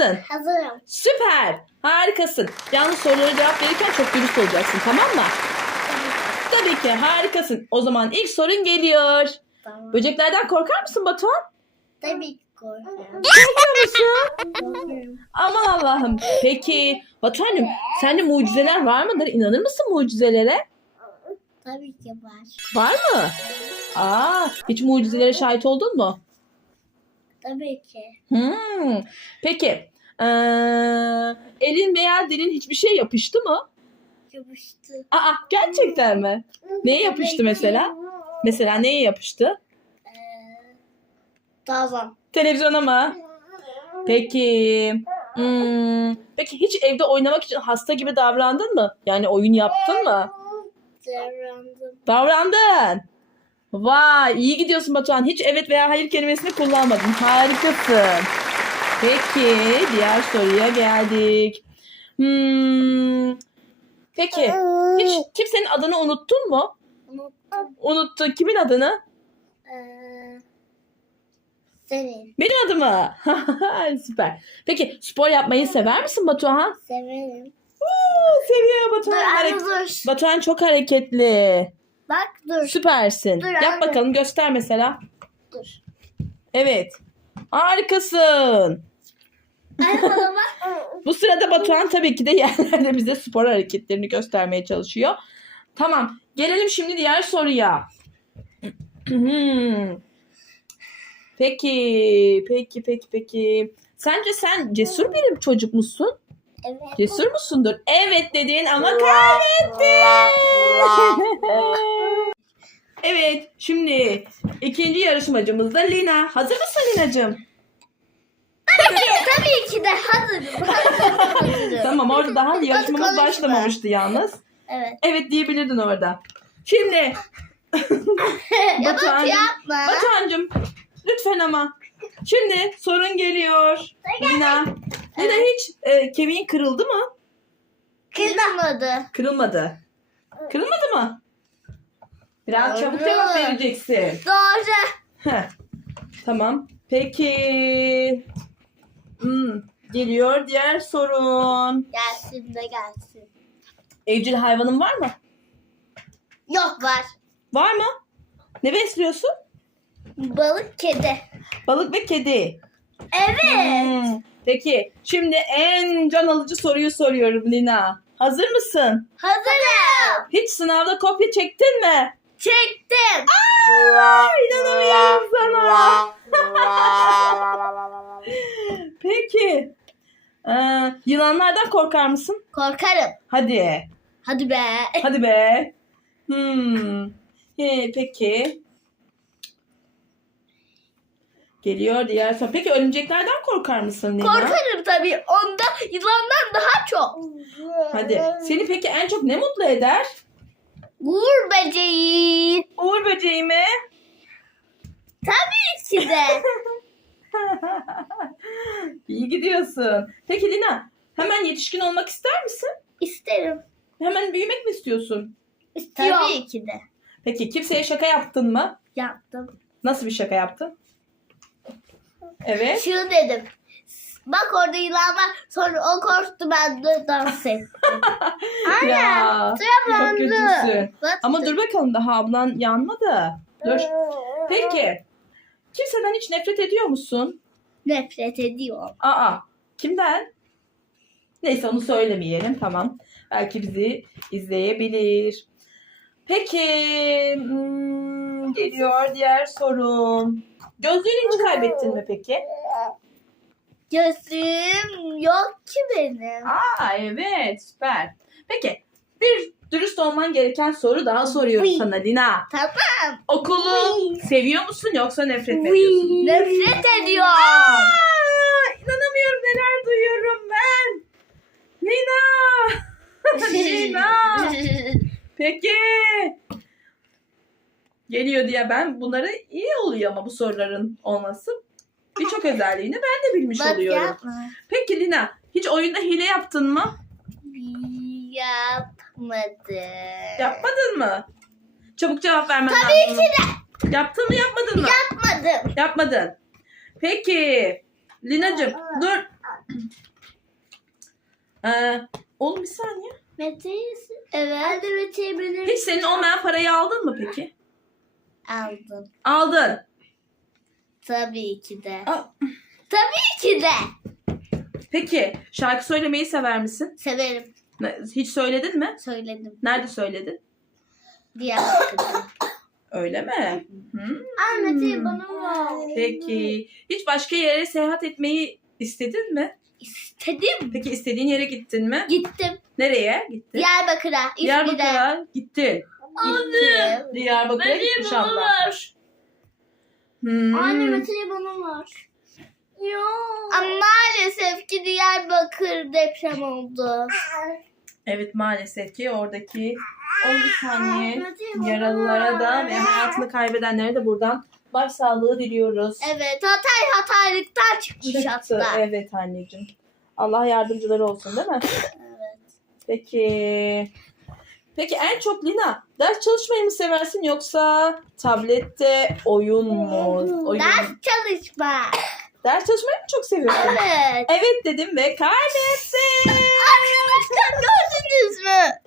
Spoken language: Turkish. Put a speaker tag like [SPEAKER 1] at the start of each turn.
[SPEAKER 1] mısın?
[SPEAKER 2] Hazırım.
[SPEAKER 1] Süper. Harikasın. Yalnız sorulara cevap verirken çok dürüst olacaksın, tamam mı? Tabii ki harikasın. O zaman ilk sorun geliyor.
[SPEAKER 2] Tamam.
[SPEAKER 1] Böceklerden korkar mısın Batuhan?
[SPEAKER 2] Tabii ki korkuyorum.
[SPEAKER 1] Korkuyor musun?
[SPEAKER 2] Korkuyorum.
[SPEAKER 1] Aman Allah'ım. Peki Batuhan'cığım sende mucizeler var mıdır? İnanır mısın mucizelere?
[SPEAKER 2] Tabii ki var.
[SPEAKER 1] Var mı? Hiç mucizelere şahit oldun mu?
[SPEAKER 2] Tabii ki.
[SPEAKER 1] Peki. Elin veya dilin hiçbir şey yapıştı mı?
[SPEAKER 2] Yapıştı.
[SPEAKER 1] Gerçekten mi? Neye yapıştı
[SPEAKER 2] Tabii
[SPEAKER 1] mesela?
[SPEAKER 2] ki.
[SPEAKER 1] Mesela neye yapıştı?
[SPEAKER 2] Tamam.
[SPEAKER 1] Televizyona mı? Peki. Peki hiç evde oynamak için hasta gibi davrandın mı? Yani oyun yaptın mı?
[SPEAKER 2] Davrandım.
[SPEAKER 1] Davrandın. Vay, iyi gidiyorsun Batuhan. Hiç evet veya hayır kelimesini kullanmadın. Harikasın. Peki, diğer soruya geldik. Peki, hiç kimsenin adını unuttun mu?
[SPEAKER 2] Unuttum.
[SPEAKER 1] Unuttun. Kimin adını?
[SPEAKER 2] Senin.
[SPEAKER 1] Benim adımı. Süper. Peki, spor yapmayı sever misin Batuhan?
[SPEAKER 2] Severim.
[SPEAKER 1] Seviyor
[SPEAKER 2] Dur
[SPEAKER 1] Batuhan.
[SPEAKER 2] anne dur.
[SPEAKER 1] Batuhan çok hareketli.
[SPEAKER 2] Bak dur.
[SPEAKER 1] Süpersin.
[SPEAKER 2] Dur,
[SPEAKER 1] Yap
[SPEAKER 2] anne.
[SPEAKER 1] bakalım, göster mesela.
[SPEAKER 2] Dur.
[SPEAKER 1] Evet. Harikasın.
[SPEAKER 2] Anne bana bak.
[SPEAKER 1] Bu sırada Batuhan tabii ki de yerlerde bize spor hareketlerini göstermeye çalışıyor. Tamam. Gelelim şimdi diğer soruya. Peki. Sence sen cesur bir çocuk musun?
[SPEAKER 2] Evet.
[SPEAKER 1] Cesur musundur? Evet dedin ama kaybettin. Evet. Şimdi ikinci yarışmacımız da Lina. Hazır mısın Lina'cığım?
[SPEAKER 2] Tabii ki de hazırım. Hazırım.
[SPEAKER 1] Tamam, orada daha yarışmamız
[SPEAKER 2] konuşma.
[SPEAKER 1] başlamamıştı yalnız.
[SPEAKER 2] Evet.
[SPEAKER 1] Evet diyebilirdin orada. Şimdi
[SPEAKER 2] Ya bak yapma.
[SPEAKER 1] Batuhan'cığım lütfen ama. Şimdi sorun geliyor. Lina. Lina hiç kemiğin kırıldı mı?
[SPEAKER 2] Kırılmadı.
[SPEAKER 1] Kırılmadı. Kırılmadı mı? Biraz çabuk
[SPEAKER 2] Doğru.
[SPEAKER 1] cevap vereceksin.
[SPEAKER 2] Doğru.
[SPEAKER 1] Heh. Tamam. Peki. Geliyor diğer sorun.
[SPEAKER 2] Gelsin de gelsin.
[SPEAKER 1] Evcil hayvanın var mı?
[SPEAKER 2] Yok var.
[SPEAKER 1] Var mı? Ne besliyorsun?
[SPEAKER 2] Balık kedi.
[SPEAKER 1] Balık ve kedi.
[SPEAKER 2] Evet.
[SPEAKER 1] Peki şimdi en can alıcı soruyu soruyorum Lina. Hazır mısın?
[SPEAKER 2] Hazırım.
[SPEAKER 1] Hiç sınavda kopya çektin mi?
[SPEAKER 2] Çektim.
[SPEAKER 1] İnanamıyorum sana. Peki. Yılanlardan korkar mısın?
[SPEAKER 2] Korkarım.
[SPEAKER 1] Hadi.
[SPEAKER 2] Hadi be.
[SPEAKER 1] Hadi be. Peki. Geliyor diğer soru. Peki örümceklerden korkar mısın Lina?
[SPEAKER 2] Korkarım tabii. Onda yılandan daha çok.
[SPEAKER 1] Hadi. Seni peki en çok ne mutlu eder?
[SPEAKER 2] Uğur böceği.
[SPEAKER 1] Uğur böceği mi?
[SPEAKER 2] Tabii ki de.
[SPEAKER 1] İyi gidiyorsun. Peki Lina, hemen yetişkin olmak ister misin?
[SPEAKER 2] İsterim.
[SPEAKER 1] Hemen büyümek mi istiyorsun?
[SPEAKER 2] İstiyorum. Tabii ki de.
[SPEAKER 1] Peki kimseye şaka yaptın mı?
[SPEAKER 2] Yaptım.
[SPEAKER 1] Nasıl bir şaka yaptın? Evet.
[SPEAKER 2] Şunu dedim. Bak orada yılan var. Sonra o korktu, ben de dans ettim.
[SPEAKER 1] Ya,
[SPEAKER 2] Sıra
[SPEAKER 1] çok
[SPEAKER 2] bende.
[SPEAKER 1] kötüsün.
[SPEAKER 2] Bak.
[SPEAKER 1] Ama dur bakalım, daha ablan yanmadı. Dur. Peki. Kimseden hiç nefret ediyor musun?
[SPEAKER 2] Nefret ediyorum.
[SPEAKER 1] Kimden? Neyse onu söylemeyelim, tamam. Belki bizi izleyebilir. Peki. Geliyor diğer sorum. Gözlüğünü hiç kaybettin mi peki?
[SPEAKER 2] Gözüm yok ki benim.
[SPEAKER 1] Evet, süper. Peki bir dürüst olman gereken soru daha soruyorum sana Lina.
[SPEAKER 2] Tamam.
[SPEAKER 1] Okulu seviyor musun yoksa nefret mi ediyorsun?
[SPEAKER 2] Nefret ediyorum.
[SPEAKER 1] İnanamıyorum, neler duyuyorum ben. Lina. Lina. Peki. Geliyor diye ben bunları iyi oluyor ama bu soruların olması. Birçok özelliğini ben de bilmiş
[SPEAKER 2] Bak
[SPEAKER 1] oluyorum.
[SPEAKER 2] yapma.
[SPEAKER 1] Peki Lina, hiç oyunda hile yaptın mı?
[SPEAKER 2] Yapmadım.
[SPEAKER 1] Yapmadın mı? Çabuk cevap vermen lazım.
[SPEAKER 2] Tabii ki de.
[SPEAKER 1] Yaptın mı yapmadın mı?
[SPEAKER 2] Yapmadım.
[SPEAKER 1] Yapmadın. Peki. Lina'cığım dur. Oğlum bir saniye.
[SPEAKER 2] Mete'yi evet. Hadi Mete'yi benim.
[SPEAKER 1] Hiç senin olmayan parayı aldın mı peki?
[SPEAKER 2] Aldım.
[SPEAKER 1] Aldın.
[SPEAKER 2] Tabii ki de.
[SPEAKER 1] Aa,
[SPEAKER 2] Tabii ki de.
[SPEAKER 1] peki şarkı söylemeyi sever misin?
[SPEAKER 2] Severim.
[SPEAKER 1] Hiç söyledin mi?
[SPEAKER 2] Söyledim.
[SPEAKER 1] Nerede söyledin?
[SPEAKER 2] Diyarbakır'da.
[SPEAKER 1] Öyle mi?
[SPEAKER 2] Aa Mete'yi bana ver.
[SPEAKER 1] Peki. Hiç başka yere seyahat etmeyi istedin mi?
[SPEAKER 2] İstedim.
[SPEAKER 1] Peki istediğin yere gittin mi?
[SPEAKER 2] Gittim.
[SPEAKER 1] Nereye gittin?
[SPEAKER 2] Diyarbakır'a. İzmir'e.
[SPEAKER 1] Diyarbakır'a gittin.
[SPEAKER 2] Gittim.
[SPEAKER 1] Diyarbakır'a gitmiş abla.
[SPEAKER 2] Anne Mete'yi bana ver. Yok. Ama maalesef ki Diyarbakır deprem oldu.
[SPEAKER 1] Evet maalesef ki oradaki 10 saniye
[SPEAKER 2] Mete'yi bana
[SPEAKER 1] yaralılara da
[SPEAKER 2] ver.
[SPEAKER 1] ve hayatını kaybedenlere de buradan başsağlığı diliyoruz.
[SPEAKER 2] Evet. Hataylıktan çıkmış hatta.
[SPEAKER 1] Evet anneciğim. Allah yardımcıları olsun değil mi?
[SPEAKER 2] Evet.
[SPEAKER 1] Peki. Peki en çok Lina ders çalışmayı mı seversin yoksa tablette oyun mu? Oyun.
[SPEAKER 2] Ders çalışma.
[SPEAKER 1] Ders çalışmayı mı çok seviyorsun?
[SPEAKER 2] Evet.
[SPEAKER 1] Evet dedim ve kaybettin.
[SPEAKER 2] Arkadaşlar gördünüz mü?